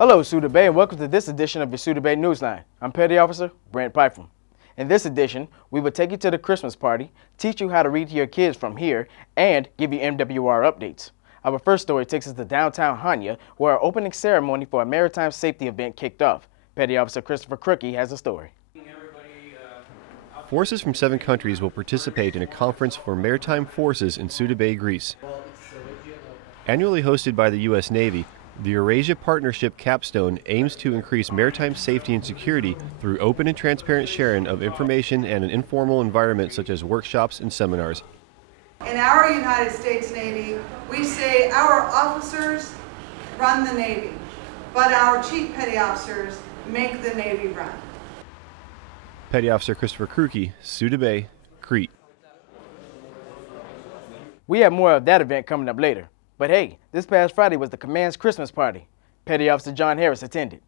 Hello, Souda Bay, and welcome to this edition of your Souda Bay Newsline. I'm Petty Officer Brent Pfeiffer. In this edition, we will take you to the Christmas party, teach you how to read to your kids from here, and give you MWR updates. Our first story takes us to downtown Hanya, where our opening ceremony for a maritime safety event kicked off. Petty Officer Christopher Crookie has a story. Forces from 7 countries will participate in a conference for maritime forces in Souda Bay, Greece. Annually hosted by the U.S. Navy, the Eurasia Partnership capstone aims to increase maritime safety and security through open and transparent sharing of information and an informal environment such as workshops and seminars. In our United States Navy, we say our officers run the Navy, but our chief petty officers make the Navy run. Petty Officer Christopher Crookie, Souda Bay, Crete. We have more of that event coming up later. But hey, this past Friday was the Command's Christmas party. Petty Officer John Harris attended.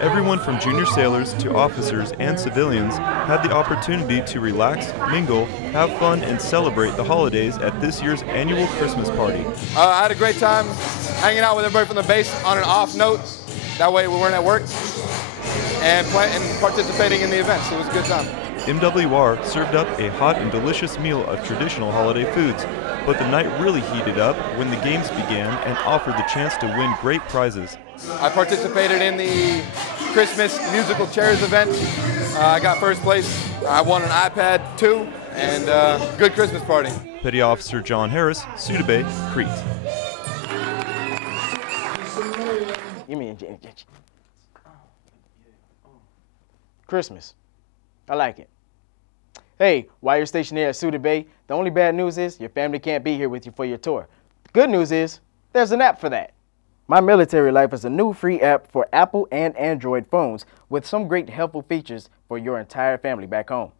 Everyone from junior sailors to officers and civilians had the opportunity to relax, mingle, have fun, and celebrate the holidays at this year's annual Christmas party. I had a great time hanging out with everybody from the base on an off note. That way we weren't at work and participating in the events. It was a good time. MWR served up a hot and delicious meal of traditional holiday foods, but the night really heated up when the games began and offered the chance to win great prizes. I participated in the Christmas musical chairs event. I got first place. I won an iPad too, and good Christmas party. Petty Officer John Harris, Souda Bay, Crete. Christmas. I like it. Hey, while you're stationed here at Souda Bay, the only bad news is your family can't be here with you for your tour. The good news is there's an app for that. My Military Life is a new free app for Apple and Android phones with some great helpful features for your entire family back home.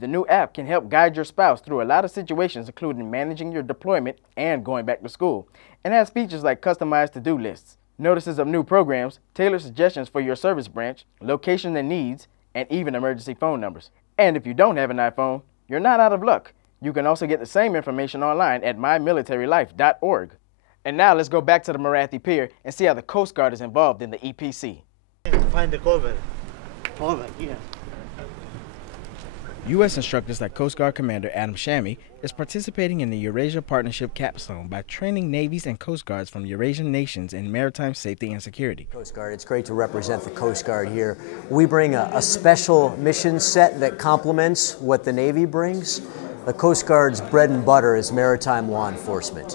The new app can help guide your spouse through a lot of situations, including managing your deployment and going back to school, and has features like customized to-do lists, notices of new programs, tailored suggestions for your service branch, location and needs, and even emergency phone numbers. And if you don't have an iPhone, you're not out of luck. You can also get the same information online at mymilitarylife.org. And now let's go back to the Marathi Pier and see how the Coast Guard is involved in the EPC. Find the cover. Over here. U.S. instructors like Coast Guard Commander Adam Shammy is participating in the Eurasia Partnership capstone by training navies and Coast Guards from Eurasian nations in maritime safety and security. Coast Guard, it's great to represent the Coast Guard here. We bring a special mission set that complements what the Navy brings. The Coast Guard's bread and butter is maritime law enforcement.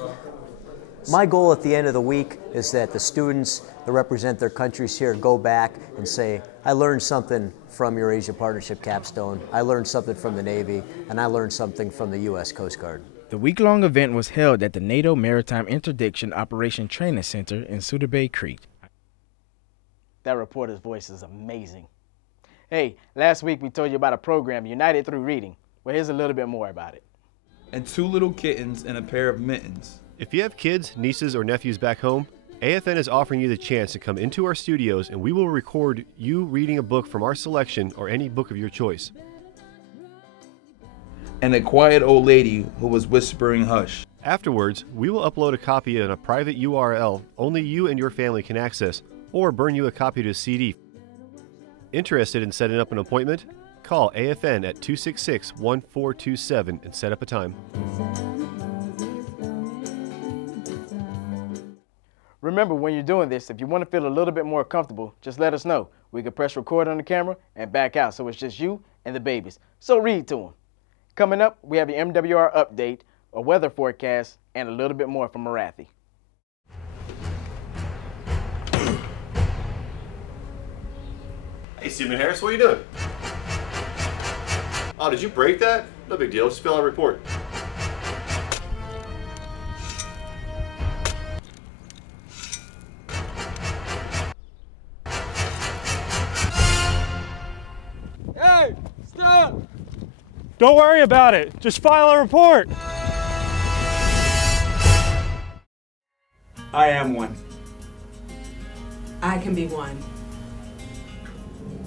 My goal at the end of the week is that the students that represent their countries here go back and say, I learned something from Eurasia Partnership capstone, I learned something from the Navy, and I learned something from the U.S. Coast Guard. The week-long event was held at the NATO Maritime Interdiction Operation Training Center in Souda Bay, Crete. That reporter's voice is amazing. Hey, last week we told you about a program, United Through Reading. Well, here's a little bit more about it. And 2 little kittens and a pair of mittens. If you have kids, nieces, or nephews back home, AFN is offering you the chance to come into our studios and we will record you reading a book from our selection or any book of your choice. And a quiet old lady who was whispering hush. Afterwards, we will upload a copy on a private URL only you and your family can access, or burn you a copy to a CD. Interested in setting up an appointment? Call AFN at 266-1427 and set up a time. Remember, when you're doing this, if you want to feel a little bit more comfortable, just let us know. We can press record on the camera and back out so it's just you and the babies. So read to them. Coming up, we have your MWR update, a weather forecast, and a little bit more from Marathi. Hey, Stephen Harris, what are you doing? Oh, did you break that? No big deal, just fill out a report. Hey, stop! Don't worry about it. Just file a report. I am one. I can be one.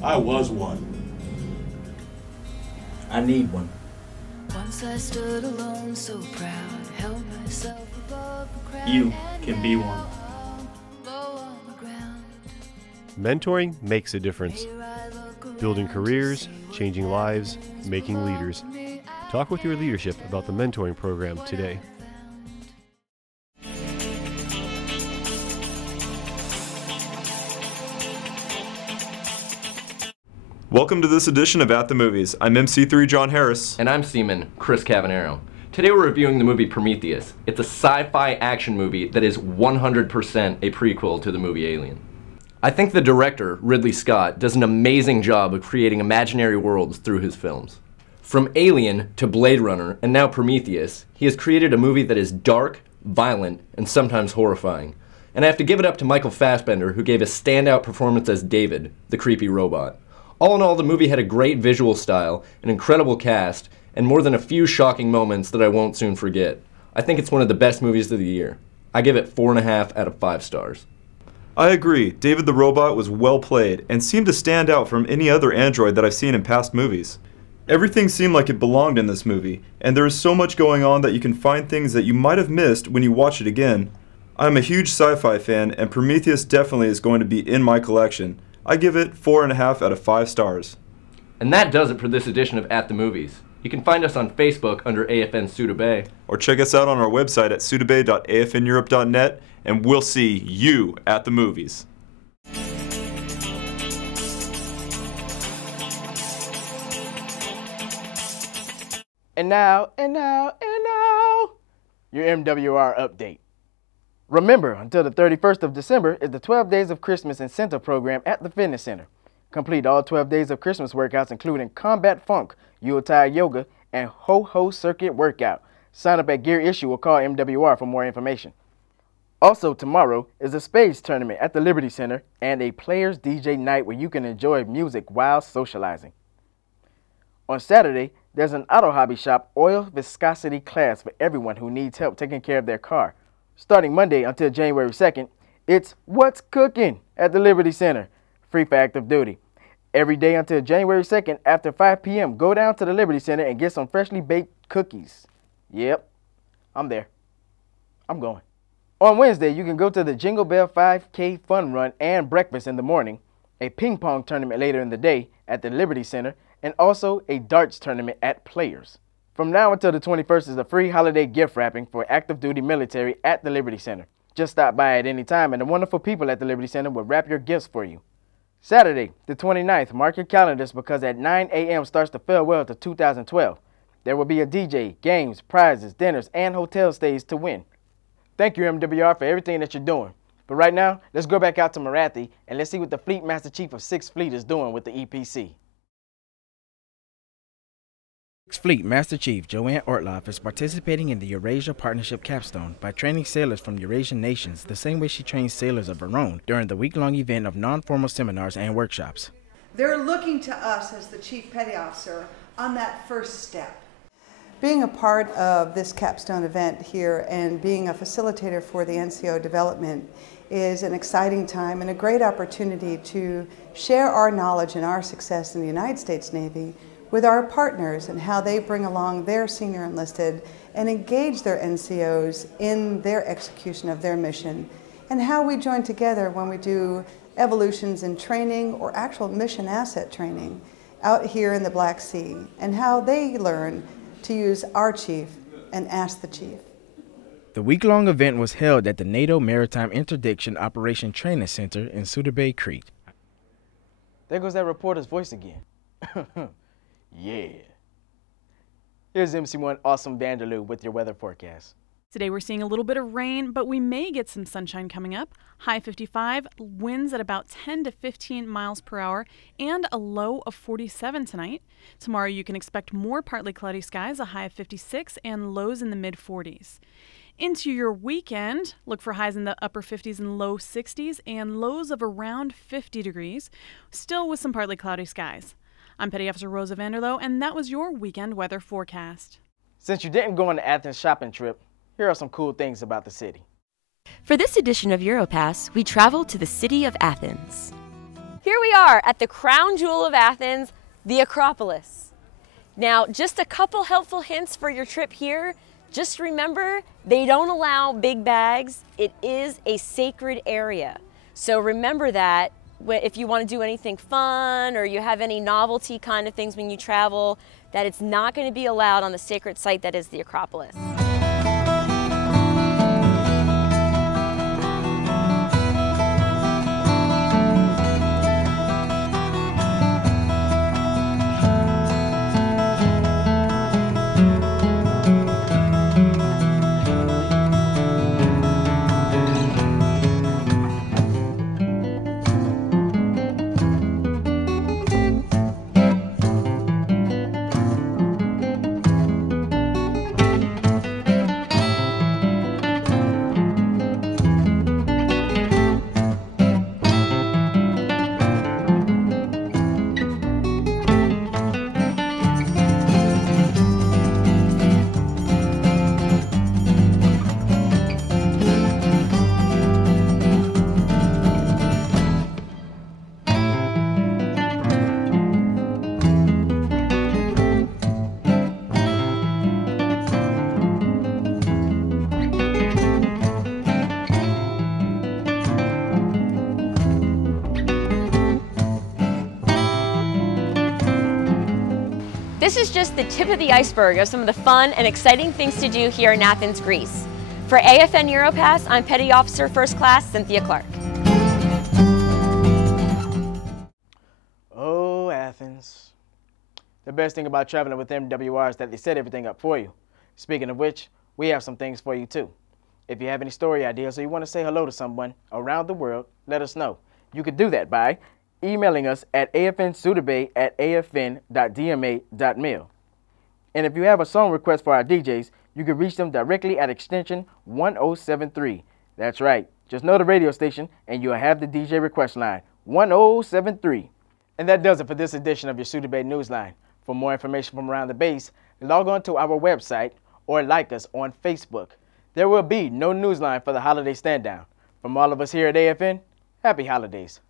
I was one. I need one. Once I stood alone, so proud, held myself You can be one. Mentoring makes a difference. Building careers, changing lives, making leaders. Talk with your leadership about the mentoring program today. Welcome to this edition of At the Movies. I'm MC3 John Harris. And I'm Seaman Chris Cavanero. Today we're reviewing the movie Prometheus. It's a sci-fi action movie that is 100% a prequel to the movie Alien. I think the director, Ridley Scott, does an amazing job of creating imaginary worlds through his films. From Alien to Blade Runner and now Prometheus, he has created a movie that is dark, violent, and sometimes horrifying. And I have to give it up to Michael Fassbender, who gave a standout performance as David, the creepy robot. All in all, the movie had a great visual style, an incredible cast, and more than a few shocking moments that I won't soon forget. I think it's one of the best movies of the year. I give it 4.5 out of 5 stars. I agree. David the Robot was well played and seemed to stand out from any other android that I've seen in past movies. Everything seemed like it belonged in this movie, and there is so much going on that you can find things that you might have missed when you watch it again. I'm a huge sci-fi fan, and Prometheus definitely is going to be in my collection. I give it 4.5 out of 5 stars. And that does it for this edition of At the Movies. You can find us on Facebook under AFN Souda Bay. Or check us out on our website at soudabay.afneurope.net, and we'll see you at the movies. And now, your MWR update. Remember, until the 31st of December is the 12 Days of Christmas incentive program at the Fitness Center. Complete all 12 days of Christmas workouts, including Combat Funk, Yuletide Yoga, and Ho-Ho Circuit Workout. Sign up at Gear Issue or call MWR for more information. Also, tomorrow is a Spades tournament at the Liberty Center and a Players DJ night where you can enjoy music while socializing. On Saturday, there's an auto hobby shop oil viscosity class for everyone who needs help taking care of their car. Starting Monday until January 2nd, it's What's Cooking at the Liberty Center, free for active duty. Every day until January 2nd after 5 p.m., go down to the Liberty Center and get some freshly baked cookies. Yep, I'm there. I'm going. On Wednesday, you can go to the Jingle Bell 5K Fun Run and breakfast in the morning, a ping pong tournament later in the day at the Liberty Center, and also a darts tournament at Players. From now until the 21st is a free holiday gift wrapping for active duty military at the Liberty Center. Just stop by at any time and the wonderful people at the Liberty Center will wrap your gifts for you. Saturday, the 29th, mark your calendars because at 9 a.m. starts the farewell to 2012. There will be a DJ, games, prizes, dinners, and hotel stays to win. Thank you, MWR, for everything that you're doing. But right now, let's go back out to Marathi and let's see what the Fleet Master Chief of 6th Fleet is doing with the EPC. 6th Fleet Master Chief Joanne Ortloff is participating in the Eurasia Partnership Capstone by training sailors from Eurasian nations the same way she trains sailors of her own during the week-long event of non-formal seminars and workshops. They're looking to us as the Chief Petty Officer on that first step. Being a part of this capstone event here and being a facilitator for the NCO development is an exciting time and a great opportunity to share our knowledge and our success in the United States Navy with our partners and how they bring along their senior enlisted and engage their NCOs in their execution of their mission, and how we join together when we do evolutions in training or actual mission asset training out here in the Black Sea, and how they learn to use our chief and ask the chief. The week-long event was held at the NATO Maritime Interdiction Operation Training Center in Souda Bay, Crete. There goes that reporter's voice again. Yeah. Here's MC1 Awesome Vanderloo with your weather forecast. Today we're seeing a little bit of rain, but we may get some sunshine coming up. High 55, winds at about 10 to 15 miles per hour, and a low of 47 tonight. Tomorrow you can expect more partly cloudy skies, a high of 56, and lows in the mid-40s. Into your weekend, look for highs in the upper 50s and low 60s, and lows of around 50 degrees, still with some partly cloudy skies. I'm Petty Officer Rosa Vanderloo, and that was your weekend weather forecast. Since you didn't go on the Athens shopping trip, here are some cool things about the city. For this edition of Europass, we traveled to the city of Athens. Here we are at the crown jewel of Athens, the Acropolis. Now, just a couple helpful hints for your trip here. Just remember, they don't allow big bags. It is a sacred area. So remember that if you want to do anything fun or you have any novelty kind of things when you travel, that it's not going to be allowed on the sacred site that is the Acropolis. This is just the tip of the iceberg of some of the fun and exciting things to do here in Athens, Greece. For AFN Europass, I'm Petty Officer First Class Cynthia Clark. Oh, Athens. The best thing about traveling with MWR is that they set everything up for you. Speaking of which, we have some things for you too. If you have any story ideas or you want to say hello to someone around the world, let us know. You could do that by emailing us at afnsoudabay@afn.dma.mil. And if you have a song request for our DJs, you can reach them directly at extension 1073. That's right, just know the radio station and you'll have the DJ request line, 1073. And that does it for this edition of your Souda Bay Newsline. For more information from around the base, log on to our website or like us on Facebook. There will be no Newsline for the holiday stand down. From all of us here at AFN, happy holidays.